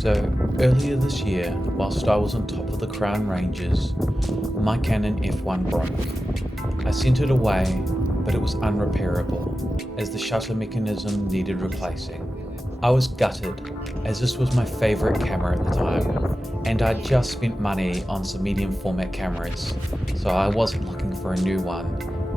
So earlier this year, whilst I was on top of the Crown Ranges, my Canon F1 broke. I sent it away, but it was unrepairable, as the shutter mechanism needed replacing. I was gutted, as this was my favourite camera at the time, and I'd just spent money on some medium format cameras, so I wasn't looking for a new one,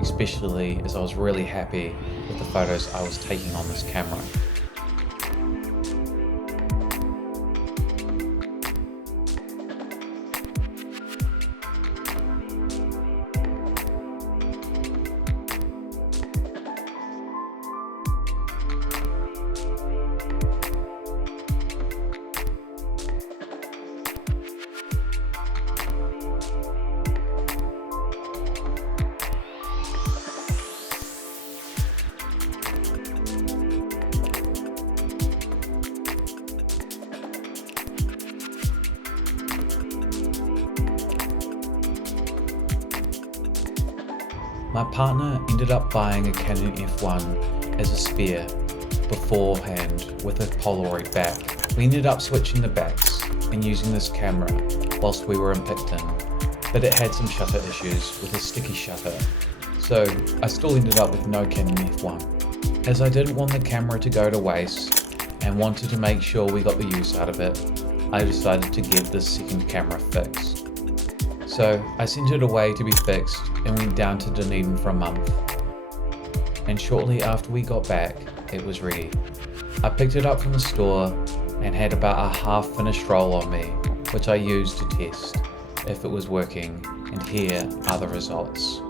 especially as I was really happy with the photos I was taking on this camera. My partner ended up buying a Canon F1 as a spare beforehand with a Polaroid back. We ended up switching the backs and using this camera whilst we were in Picton, but it had some shutter issues with a sticky shutter, so I still ended up with no Canon F1. As I didn't want the camera to go to waste and wanted to make sure we got the use out of it, I decided to get this second camera fixed. So I sent it away to be fixed and went down to Dunedin for a month. And shortly after we got back, it was ready. I picked it up from the store and had about a half finished roll on me, which I used to test if it was working, and here are the results.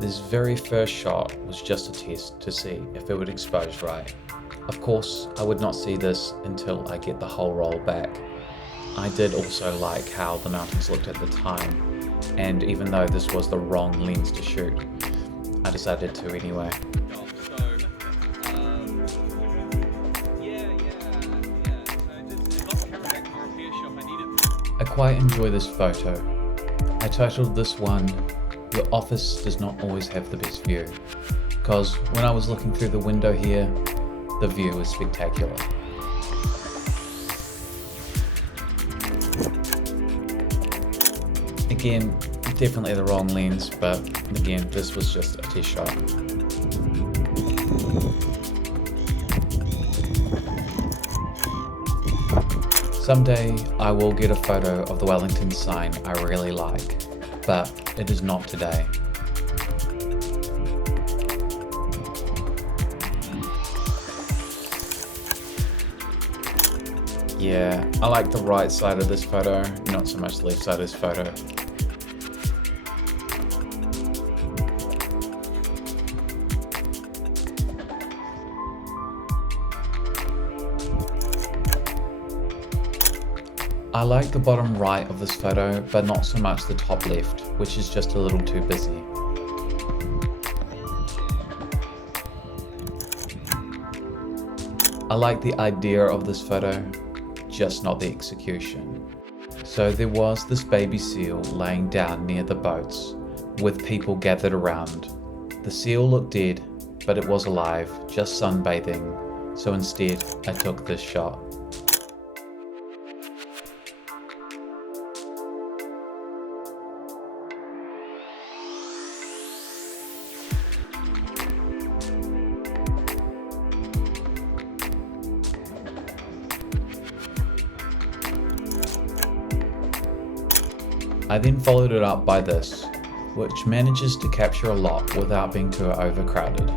This very first shot was just a test to see if it would expose right. Of course, I would not see this until I get the whole roll back. I did also like how the mountings looked at the time, and even though this was the wrong lens to shoot, I decided to anyway. I quite enjoy this photo. I titled this one, "Your office does not always have the best view," because when I was looking through the window here, the view was spectacular. Again, definitely the wrong lens, but again, this was just a test shot. Someday I will get a photo of the Wellington sign I really like, but it is not today. Yeah, I like the right side of this photo, not so much the left side of this photo. I like the bottom right of this photo, but not so much the top left, which is just a little too busy. I like the idea of this photo, just not the execution. So there was this baby seal laying down near the boats, with people gathered around. The seal looked dead, but it was alive, just sunbathing, so instead I took this shot. I then followed it up by this, which manages to capture a lot without being too overcrowded.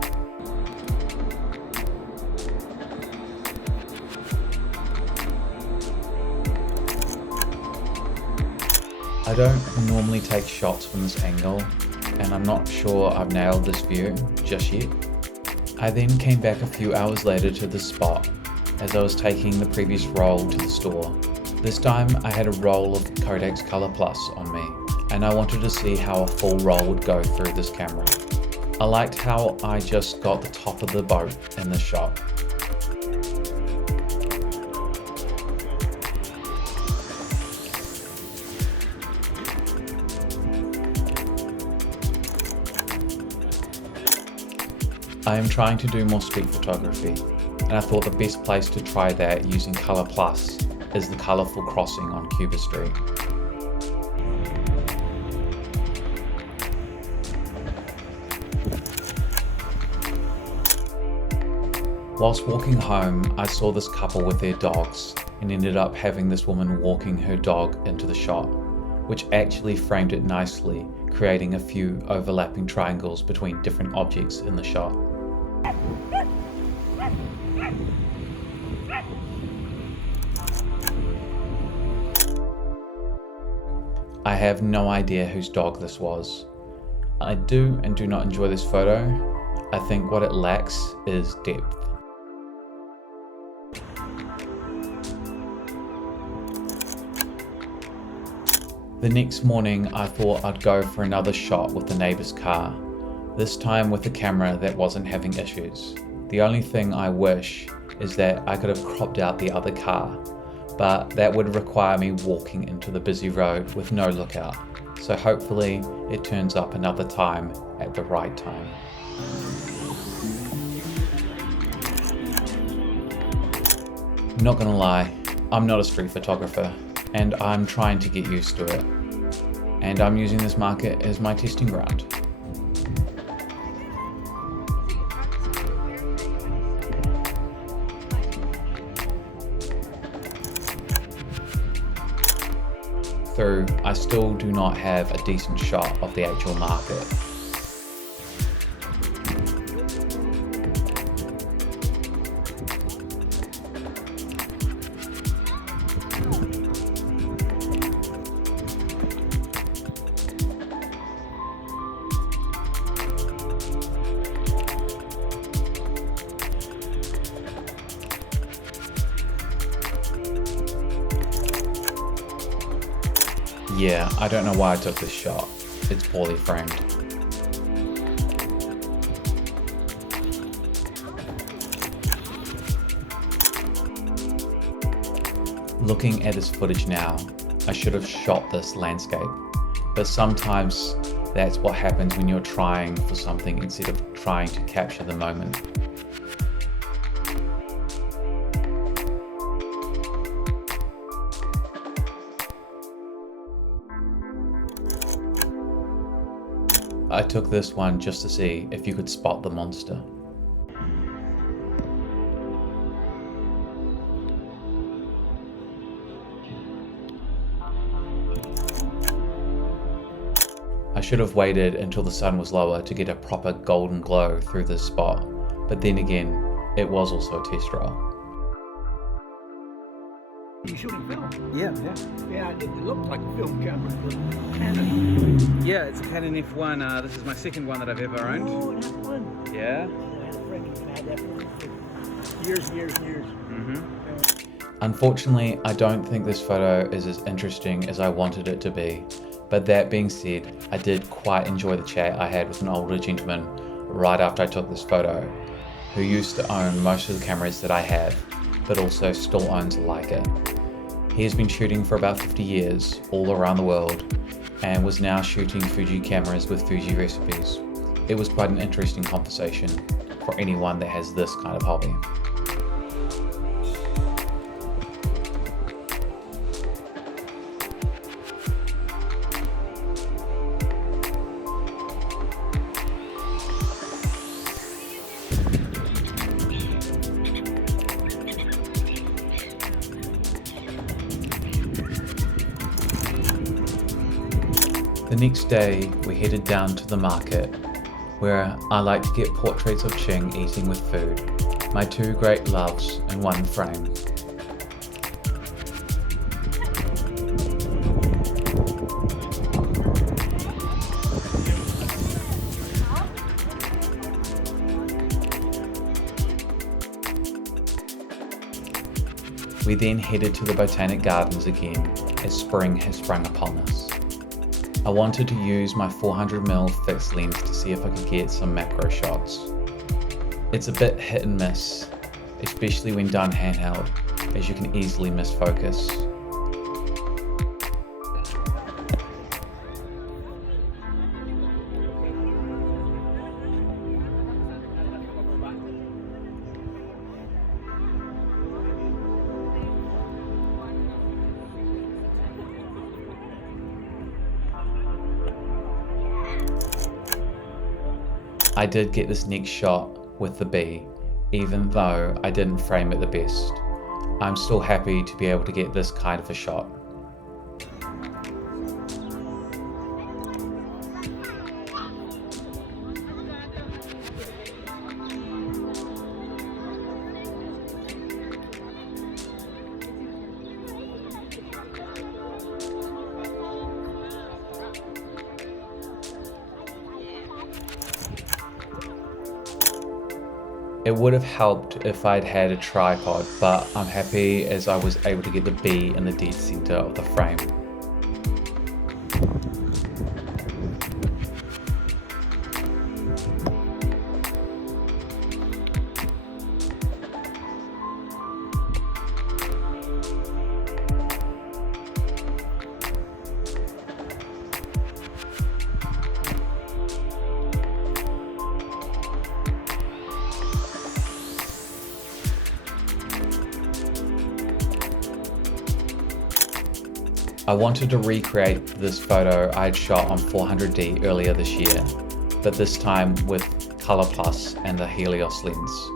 I don't normally take shots from this angle, and I'm not sure I've nailed this view just yet. I then came back a few hours later to this spot, as I was taking the previous roll to the store. This time I had a roll of Kodak's Colour Plus on me, and I wanted to see how a full roll would go through this camera. I liked how I just got the top of the boat in the shot. I am trying to do more street photography, and I thought the best place to try that using Colour Plus is the colourful crossing on Cuba Street. Whilst walking home, I saw this couple with their dogs and ended up having this woman walking her dog into the shot, which actually framed it nicely, creating a few overlapping triangles between different objects in the shot. I have no idea whose dog this was. I do and do not enjoy this photo. I think what it lacks is depth. The next morning, I thought I'd go for another shot with the neighbour's car, this time with a camera that wasn't having issues. The only thing I wish is that I could have cropped out the other car, but that would require me walking into the busy road with no lookout, so hopefully it turns up another time at the right time. Not gonna lie, I'm not a street photographer, and I'm trying to get used to it. And I'm using this market as my testing ground. Though I still do not have a decent shot of the actual market. Yeah, I don't know why I took this shot. It's poorly framed. Looking at this footage now, I should have shot this landscape, but sometimes that's what happens when you're trying for something instead of trying to capture the moment. I took this one just to see if you could spot the monster. I should have waited until the sun was lower to get a proper golden glow through this spot, but then again, it was also a test roll. You shooting film? Yeah. Yeah, it looked like a film camera. Canon. Yeah, it's a Canon F1. This is my second one that I've ever owned. Oh, an F1. Yeah. I had a friend who had that for years and years and years. Unfortunately, I don't think this photo is as interesting as I wanted it to be, but that being said, I did quite enjoy the chat I had with an older gentleman right after I took this photo, who used to own most of the cameras that I have, but also still owns a Leica. He has been shooting for about 50 years all around the world and was now shooting Fuji cameras with Fuji recipes. It was quite an interesting conversation for anyone that has this kind of hobby. The next day, we headed down to the market, where I like to get portraits of Qing eating with food, my two great loves in one frame. We then headed to the Botanic Gardens again, as spring has sprung upon us. I wanted to use my 400mm fixed lens to see if I could get some macro shots. It's a bit hit and miss, especially when done handheld, as you can easily miss focus. I did get this next shot with the B, even though I didn't frame it the best. I'm still happy to be able to get this kind of a shot. It would have helped if I'd had a tripod, but I'm happy as I was able to get the B in the dead center of the frame. I wanted to recreate this photo I had shot on 400D earlier this year, but this time with Colour Plus and a Helios lens.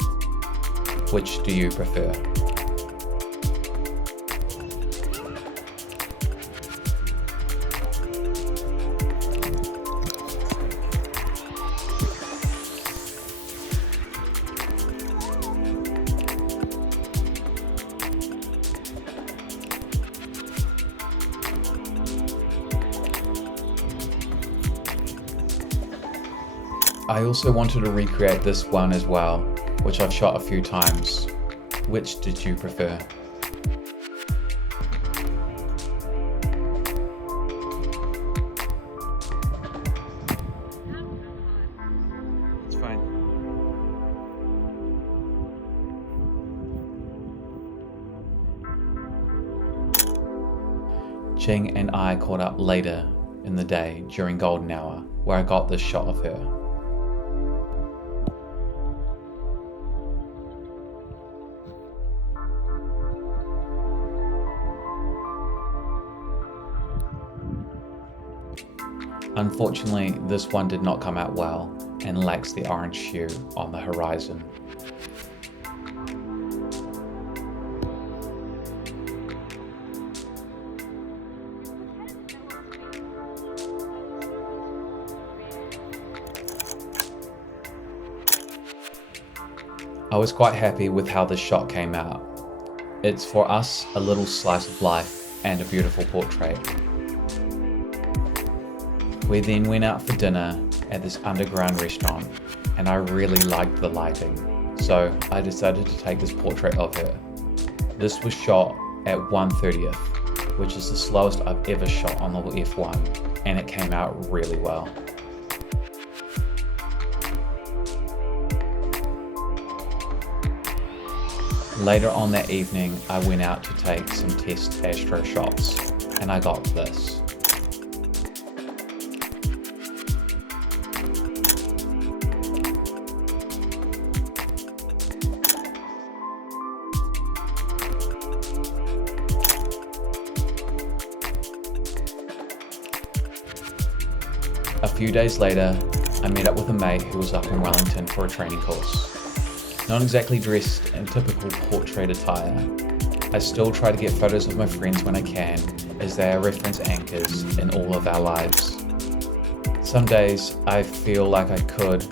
Which do you prefer? I also wanted to recreate this one as well, which I've shot a few times. Which did you prefer? It's fine. Qing and I caught up later in the day during golden hour, where I got this shot of her. Unfortunately, this one did not come out well and lacks the orange hue on the horizon. I was quite happy with how this shot came out. It's for us a little slice of life and a beautiful portrait. We then went out for dinner at this underground restaurant and I really liked the lighting, so I decided to take this portrait of her. This was shot at 1/30th, which is the slowest I've ever shot on the F1, and it came out really well. Later on that evening, I went out to take some test astro shots, and I got this. A few days later, I met up with a mate who was up in Wellington for a training course. Not exactly dressed in typical portrait attire, I still try to get photos of my friends when I can, as they are reference anchors in all of our lives. Some days I feel like I could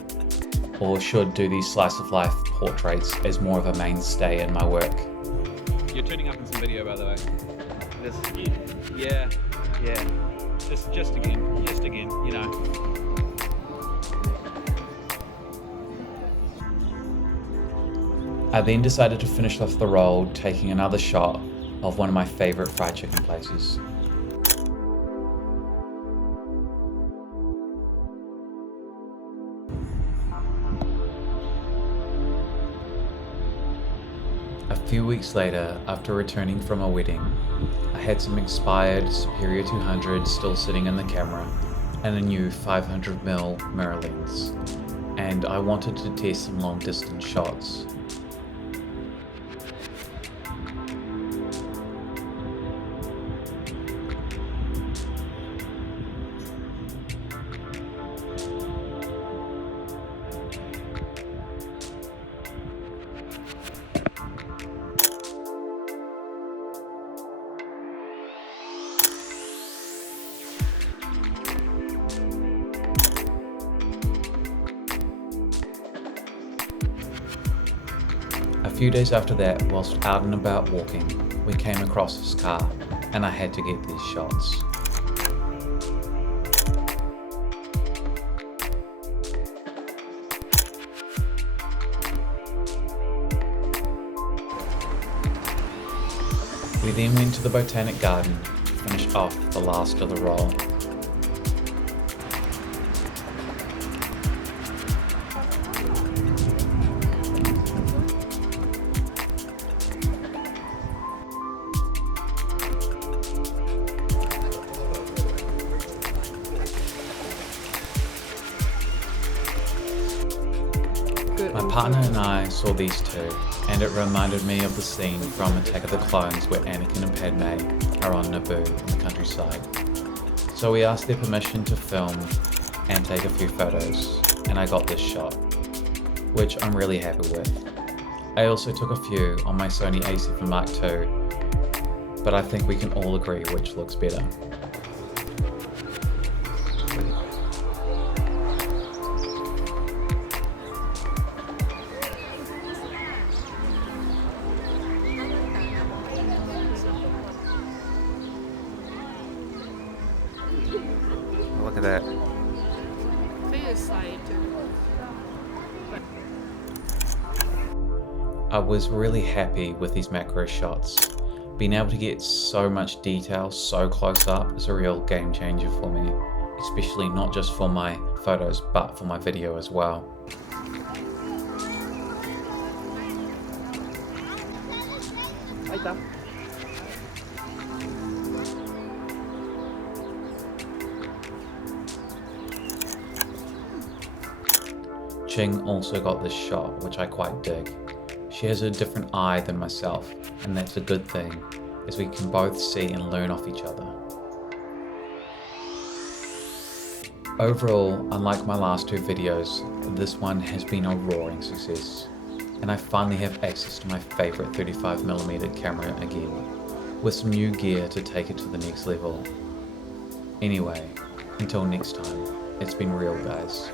or should do these slice of life portraits as more of a mainstay in my work. You're turning up in some video, by the way. This, yeah. Just again, you know. I then decided to finish off the roll, taking another shot of one of my favourite fried chicken places. A few weeks later, after returning from a wedding, I had some expired Superia 200 still sitting in the camera and a new 500mm mirror lens, and I wanted to test some long distance shots. few days after that, whilst out and about walking, we came across his car, and I had to get these shots. We then went to the Botanic Garden to finish off the last of the roll. My partner and I saw these two, and it reminded me of the scene from Attack of the Clones where Anakin and Padme are on Naboo in the countryside. So we asked their permission to film and take a few photos, and I got this shot, which I'm really happy with. I also took a few on my Sony A7 Mark II, but I think we can all agree which looks better. Look at that. I was really happy with these macro shots. Being able to get so much detail so close up is a real game changer for me, especially not just for my photos but for my video as well. Qing also got this shot, which I quite dig. She has a different eye than myself, and that's a good thing, as we can both see and learn off each other. Overall, unlike my last two videos, this one has been a roaring success, and I finally have access to my favourite 35mm camera again, with some new gear to take it to the next level. Anyway, until next time, it's been real, guys.